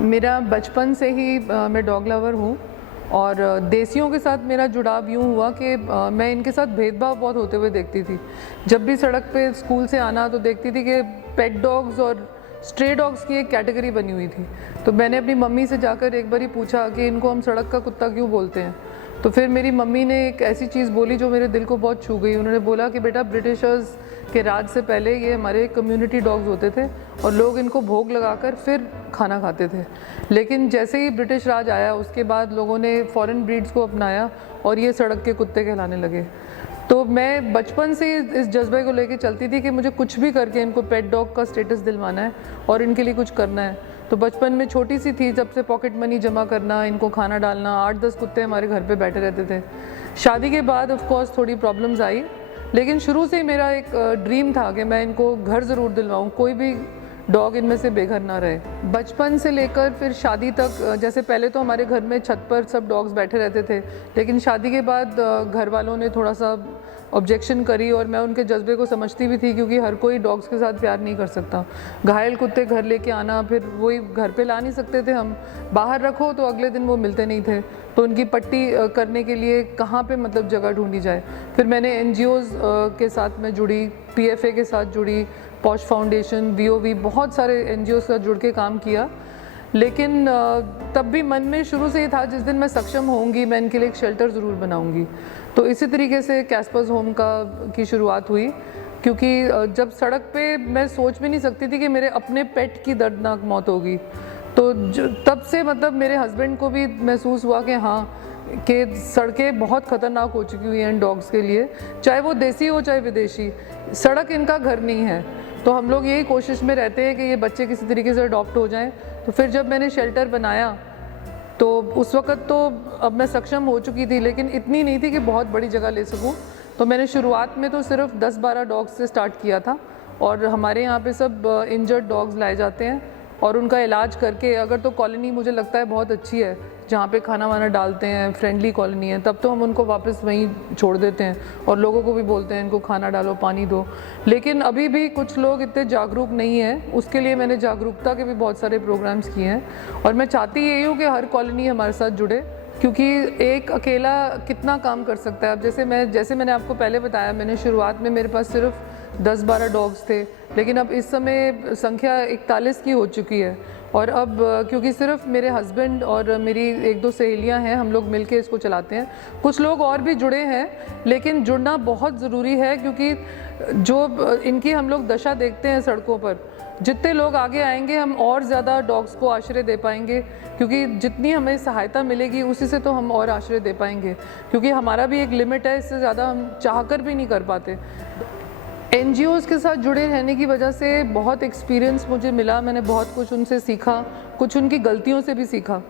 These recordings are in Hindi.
मेरा बचपन से ही मैं डॉग लवर हूँ और देसियों के साथ मेरा जुड़ाव यूँ हुआ कि मैं इनके साथ भेदभाव बहुत होते हुए देखती थी। जब भी सड़क पे स्कूल से आना तो देखती थी कि पेट डॉग्स और स्ट्रे डॉग्स की एक कैटेगरी बनी हुई थी। तो मैंने अपनी मम्मी से जाकर एक बार ही पूछा कि इनको हम सड़क का कुत्ता क्यों बोलते हैं। तो फिर मेरी मम्मी ने एक ऐसी चीज़ बोली जो मेरे दिल को बहुत छू गई। उन्होंने बोला कि बेटा, ब्रिटिशर्स के राज से पहले ये हमारे कम्युनिटी डॉग्स होते थे और लोग इनको भोग लगाकर फिर खाना खाते थे। लेकिन जैसे ही ब्रिटिश राज आया उसके बाद लोगों ने फॉरेन ब्रीड्स को अपनाया और ये सड़क के कुत्ते कहलाने लगे। तो मैं बचपन से इस जज्बे को लेके चलती थी कि मुझे कुछ भी करके इनको पेट डॉग का स्टेटस दिलवाना है और इनके लिए कुछ करना है। तो बचपन में छोटी सी थी जब से पॉकेट मनी जमा करना, इनको खाना डालना, 8-10 कुत्ते हमारे घर पे बैठे रहते थे। शादी के बाद ऑफ कोर्स थोड़ी प्रॉब्लम्स आई, लेकिन शुरू से ही मेरा एक ड्रीम था कि मैं इनको घर ज़रूर दिलवाऊँ, कोई भी डॉग इनमें से बेघर ना रहे। बचपन से लेकर फिर शादी तक, जैसे पहले तो हमारे घर में छत पर सब डॉग्स बैठे रहते थे, लेकिन शादी के बाद घर वालों ने थोड़ा सा ऑब्जेक्शन करी और मैं उनके जज्बे को समझती भी थी, क्योंकि हर कोई डॉग्स के साथ प्यार नहीं कर सकता। घायल कुत्ते घर लेके आना, फिर वही घर पे ला नहीं सकते थे हम, बाहर रखो तो अगले दिन वो मिलते नहीं थे, तो उनकी पट्टी करने के लिए कहाँ पे मतलब जगह ढूंढी जाए। फिर मैंने NGOs के साथ में जुड़ी, PFA के साथ जुड़ी, पॉश फाउंडेशन, BOV, बहुत सारे NGOs का जुड़ के काम किया। लेकिन तब भी मन में शुरू से ही था जिस दिन मैं सक्षम होंगी मैं इनके लिए एक शेल्टर ज़रूर बनाऊंगी। तो इसी तरीके से कैस्पर्स होम की शुरुआत हुई, क्योंकि जब सड़क पे मैं सोच भी नहीं सकती थी कि मेरे अपने पेट की दर्दनाक मौत होगी। तो तब से मतलब मेरे हस्बैंड को भी महसूस हुआ कि हाँ, कि सड़कें बहुत ख़तरनाक हो चुकी हुई हैं इन डॉग्स के लिए, चाहे वो देसी हो चाहे विदेशी, सड़क इनका घर नहीं है। तो हम लोग यही कोशिश में रहते हैं कि ये बच्चे किसी तरीके से अडॉप्ट हो जाएं। तो फिर जब मैंने शेल्टर बनाया तो उस वक़्त तो अब मैं सक्षम हो चुकी थी, लेकिन इतनी नहीं थी कि बहुत बड़ी जगह ले सकूं। तो मैंने शुरुआत में तो सिर्फ 10-12 डॉग्स से स्टार्ट किया था और हमारे यहाँ पे सब इंजर्ड डॉग्स लाए जाते हैं और उनका इलाज करके, अगर तो कॉलोनी मुझे लगता है बहुत अच्छी है जहाँ पे खाना वाना डालते हैं, फ्रेंडली कॉलोनी है, तब तो हम उनको वापस वहीं छोड़ देते हैं और लोगों को भी बोलते हैं इनको खाना डालो, पानी दो। लेकिन अभी भी कुछ लोग इतने जागरूक नहीं हैं, उसके लिए मैंने जागरूकता के भी बहुत सारे प्रोग्राम्स किए हैं और मैं चाहती यही हूँ कि हर कॉलोनी हमारे साथ जुड़े, क्योंकि एक अकेला कितना काम कर सकता है। अब जैसे मैंने आपको पहले बताया, मैंने शुरुआत में मेरे पास सिर्फ 10-12 डॉग्स थे, लेकिन अब इस समय संख्या 41 की हो चुकी है। और अब क्योंकि सिर्फ मेरे हस्बैंड और मेरी 1-2 सहेलियां हैं, हम लोग मिलके इसको चलाते हैं। कुछ लोग और भी जुड़े हैं, लेकिन जुड़ना बहुत ज़रूरी है, क्योंकि जो इनकी हम लोग दशा देखते हैं सड़कों पर, जितने लोग आगे आएंगे हम और ज़्यादा डॉग्स को आश्रय दे पाएंगे, क्योंकि जितनी हमें सहायता मिलेगी उसी से तो हम और आश्रय दे पाएंगे, क्योंकि हमारा भी एक लिमिट है, इससे ज़्यादा हम चाहकर भी नहीं कर पाते। NGOs के साथ जुड़े रहने की वजह से बहुत एक्सपीरियंस मुझे मिला, मैंने बहुत कुछ उनसे सीखा, कुछ उनकी गलतियों से भी सीखा।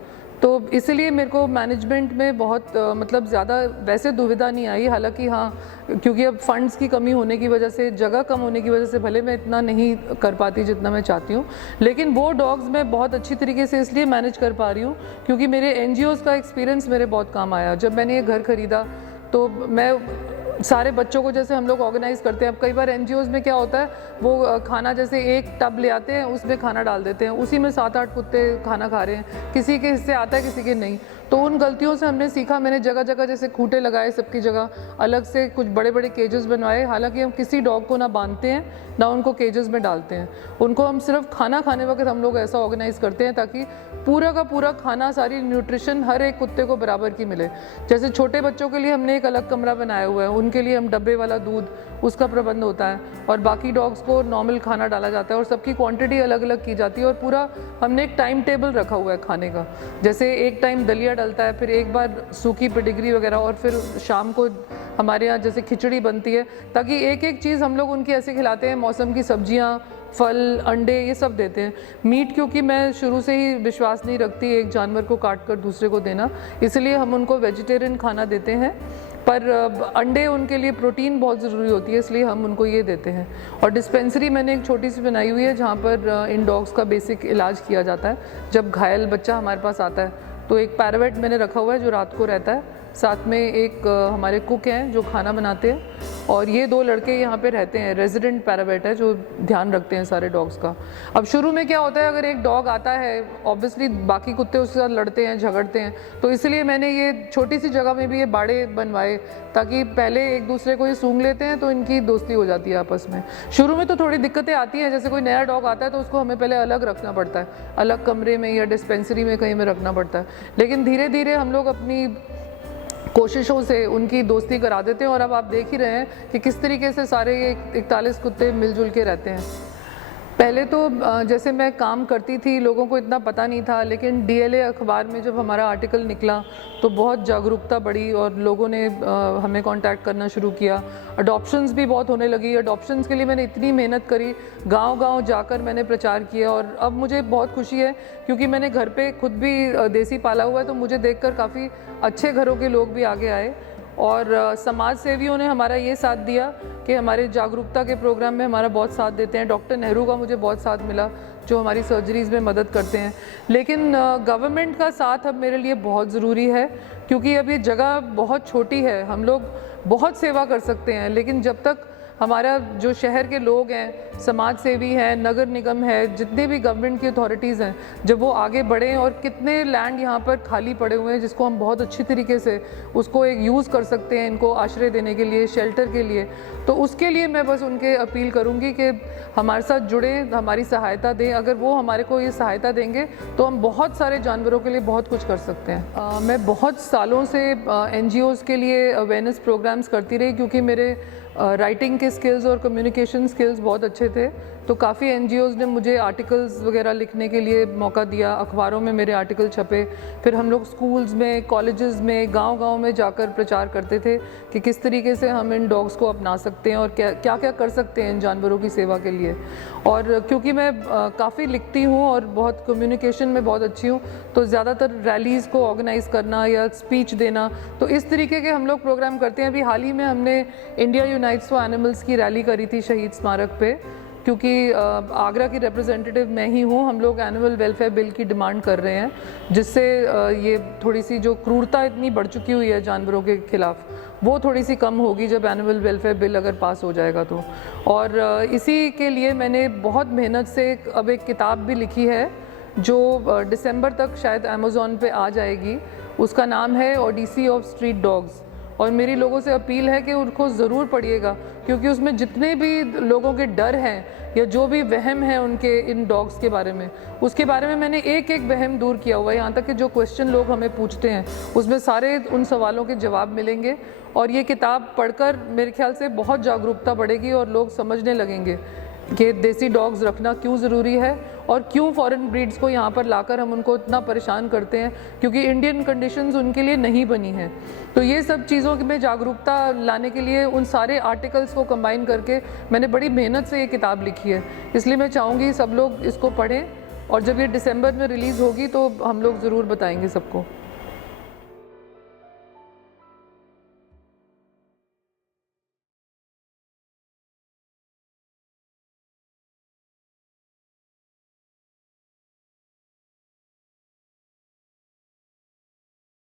तो इसलिए मेरे को मैनेजमेंट में बहुत मतलब ज़्यादा वैसे दुविधा नहीं आई। हालांकि हाँ, क्योंकि अब फंड्स की कमी होने की वजह से, जगह कम होने की वजह से भले मैं इतना नहीं कर पाती जितना मैं चाहती हूँ, लेकिन वो डॉग्स मैं बहुत अच्छी तरीके से इसलिए मैनेज कर पा रही हूँ क्योंकि मेरे NGOs का एक्सपीरियंस मेरे बहुत काम आया। जब मैंने ये घर ख़रीदा तो मैं सारे बच्चों को, जैसे हम लोग ऑर्गेनाइज़ करते हैं, अब कई बार NGOs में क्या होता है, वो खाना जैसे एक टब ले आते हैं, उसमें खाना डाल देते हैं, उसी में 7-8 कुत्ते खाना खा रहे हैं, किसी के हिस्से आता है किसी के नहीं। तो उन गलतियों से हमने सीखा। मैंने जगह जगह जैसे खूंटे लगाए, सबकी जगह अलग से कुछ बड़े बड़े केजेस बनवाए। हालांकि हम किसी डॉग को ना बांधते हैं ना उनको केजेस में डालते हैं, उनको हम सिर्फ खाना खाने वक्त हम लोग ऐसा ऑर्गेनाइज़ करते हैं ताकि पूरा का पूरा खाना, सारी न्यूट्रिशन हर एक कुत्ते को बराबर की मिले। जैसे छोटे बच्चों के लिए हमने एक अलग कमरा बनाया हुआ है, उनके लिए हम डब्बे वाला दूध, उसका प्रबंध होता है, और बाकी डॉग्स को नॉर्मल खाना डाला जाता है और सबकी क्वांटिटी अलग अलग की जाती है। और पूरा हमने एक टाइम टेबल रखा हुआ है खाने का, जैसे एक टाइम दलिया डलता है, फिर एक बार सूखी पेडिग्री वगैरह, और फिर शाम को हमारे यहाँ जैसे खिचड़ी बनती है, ताकि एक एक चीज़ हम लोग उनकी ऐसे खिलाते हैं। मौसम की सब्जियाँ, फल, अंडे, ये सब देते हैं। मीट क्योंकि मैं शुरू से ही विश्वास नहीं रखती एक जानवर को काट कर दूसरे को देना, इसलिए हम उनको वेजिटेरियन खाना देते हैं। पर अंडे उनके लिए प्रोटीन बहुत ज़रूरी होती है, इसलिए हम उनको ये देते हैं। और डिस्पेंसरी मैंने एक छोटी सी बनाई हुई है जहाँ पर इन डॉग्स का बेसिक इलाज किया जाता है। जब घायल बच्चा हमारे पास आता है तो एक पैरावेट मैंने रखा हुआ है जो रात को रहता है, साथ में एक हमारे कुक हैं जो खाना बनाते हैं, और ये 2 लड़के यहाँ पे रहते हैं, रेजिडेंट पैरावेट है जो ध्यान रखते हैं सारे डॉग्स का। अब शुरू में क्या होता है, अगर एक डॉग आता है ऑब्वियसली बाकी कुत्ते उसके साथ लड़ते हैं, झगड़ते हैं, तो इसलिए मैंने ये छोटी सी जगह में भी ये बाड़े बनवाए ताकि पहले एक दूसरे को ये सूंघ लेते हैं तो इनकी दोस्ती हो जाती है आपस में। शुरू में तो थोड़ी दिक्कतें आती हैं, जैसे कोई नया डॉग आता है तो उसको हमें पहले अलग रखना पड़ता है, अलग कमरे में या डिस्पेंसरी में कहीं में रखना पड़ता है, लेकिन धीरे धीरे हम लोग अपनी कोशिशों से उनकी दोस्ती करा देते हैं। और अब आप देख ही रहे हैं कि किस तरीके से सारे ये 41 कुत्ते मिलजुल के रहते हैं। पहले तो जैसे मैं काम करती थी, लोगों को इतना पता नहीं था, लेकिन डीएलए अखबार में जब हमारा आर्टिकल निकला तो बहुत जागरूकता बढ़ी और लोगों ने हमें कांटेक्ट करना शुरू किया। अडॉप्शंस भी बहुत होने लगी। अडॉप्शंस के लिए मैंने इतनी मेहनत करी, गांव-गांव जाकर मैंने प्रचार किया, और अब मुझे बहुत खुशी है क्योंकि मैंने घर पे खुद भी देसी पाला हुआ है, तो मुझे देखकर काफ़ी अच्छे घरों के लोग भी आगे आए। और समाज सेवियों ने हमारा ये साथ दिया कि हमारे जागरूकता के प्रोग्राम में हमारा बहुत साथ देते हैं। डॉक्टर नेहरू का मुझे बहुत साथ मिला जो हमारी सर्जरीज़ में मदद करते हैं। लेकिन गवर्नमेंट का साथ अब मेरे लिए बहुत ज़रूरी है क्योंकि अब ये जगह बहुत छोटी है, हम लोग बहुत सेवा कर सकते हैं, लेकिन जब तक हमारा जो शहर के लोग हैं, समाज सेवी हैं, नगर निगम है, जितने भी गवर्नमेंट की अथॉरिटीज़ हैं, जब वो आगे बढ़ें, और कितने लैंड यहाँ पर खाली पड़े हुए हैं जिसको हम बहुत अच्छी तरीके से उसको एक यूज़ कर सकते हैं, इनको आश्रय देने के लिए, शेल्टर के लिए, तो उसके लिए मैं बस उनके अपील करूँगी कि हमारे साथ जुड़ें, हमारी सहायता दें। अगर वो हमारे को ये सहायता देंगे तो हम बहुत सारे जानवरों के लिए बहुत कुछ कर सकते हैं। मैं बहुत सालों से NGOs के लिए अवेयरनेस प्रोग्राम्स करती रही क्योंकि मेरे राइटिंग के स्किल्स और कम्युनिकेशन स्किल्स बहुत अच्छे थे, तो काफ़ी NGOs ने मुझे आर्टिकल्स वगैरह लिखने के लिए मौका दिया, अखबारों में मेरे आर्टिकल छपे। फिर हम लोग स्कूल्स में, कॉलेजेस में, गांव-गांव में जाकर प्रचार करते थे कि किस तरीके से हम इन डॉग्स को अपना सकते हैं और क्या क्या कर सकते हैं इन जानवरों की सेवा के लिए। और क्योंकि मैं काफ़ी लिखती हूँ और बहुत कम्युनिकेशन में बहुत अच्छी हूँ, तो ज़्यादातर रैलीज़ को ऑर्गेनाइज़ करना या स्पीच देना, तो इस तरीके के हम लोग प्रोग्राम करते हैं। अभी हाल ही में हमने इंडिया यूनाइट्स फॉर एनिमल्स की रैली करी थी शहीद स्मारक पे, क्योंकि आगरा की रिप्रेजेंटेटिव मैं ही हूँ। हम लोग एनिमल वेलफेयर बिल की डिमांड कर रहे हैं, जिससे ये थोड़ी सी जो क्रूरता इतनी बढ़ चुकी हुई है जानवरों के खिलाफ, वो थोड़ी सी कम होगी जब एनिमल वेलफेयर बिल अगर पास हो जाएगा तो। और इसी के लिए मैंने बहुत मेहनत से अब एक किताब भी लिखी है जो दिसंबर तक शायद अमेज़ॉन पे आ जाएगी। उसका नाम है ओडिसी ऑफ स्ट्रीट डॉग्स, और मेरी लोगों से अपील है कि उनको ज़रूर पढ़िएगा क्योंकि उसमें जितने भी लोगों के डर हैं या जो भी वहम है उनके इन डॉग्स के बारे में, उसके बारे में मैंने एक एक वहम दूर किया हुआ है। यहाँ तक कि जो क्वेश्चन लोग हमें पूछते हैं उसमें सारे उन सवालों के जवाब मिलेंगे, और ये किताब पढ़कर मेरे ख्याल से बहुत जागरूकता बढ़ेगी और लोग समझने लगेंगे कि देसी डॉग्स रखना क्यों ज़रूरी है और क्यों फॉरेन ब्रीड्स को यहाँ पर लाकर हम उनको इतना परेशान करते हैं, क्योंकि इंडियन कंडीशंस उनके लिए नहीं बनी हैं। तो ये सब चीज़ों में जागरूकता लाने के लिए उन सारे आर्टिकल्स को कंबाइन करके मैंने बड़ी मेहनत से ये किताब लिखी है। इसलिए मैं चाहूँगी सब लोग इसको पढ़ें, और जब ये दिसंबर में रिलीज़ होगी तो हम लोग ज़रूर बताएंगे सबको।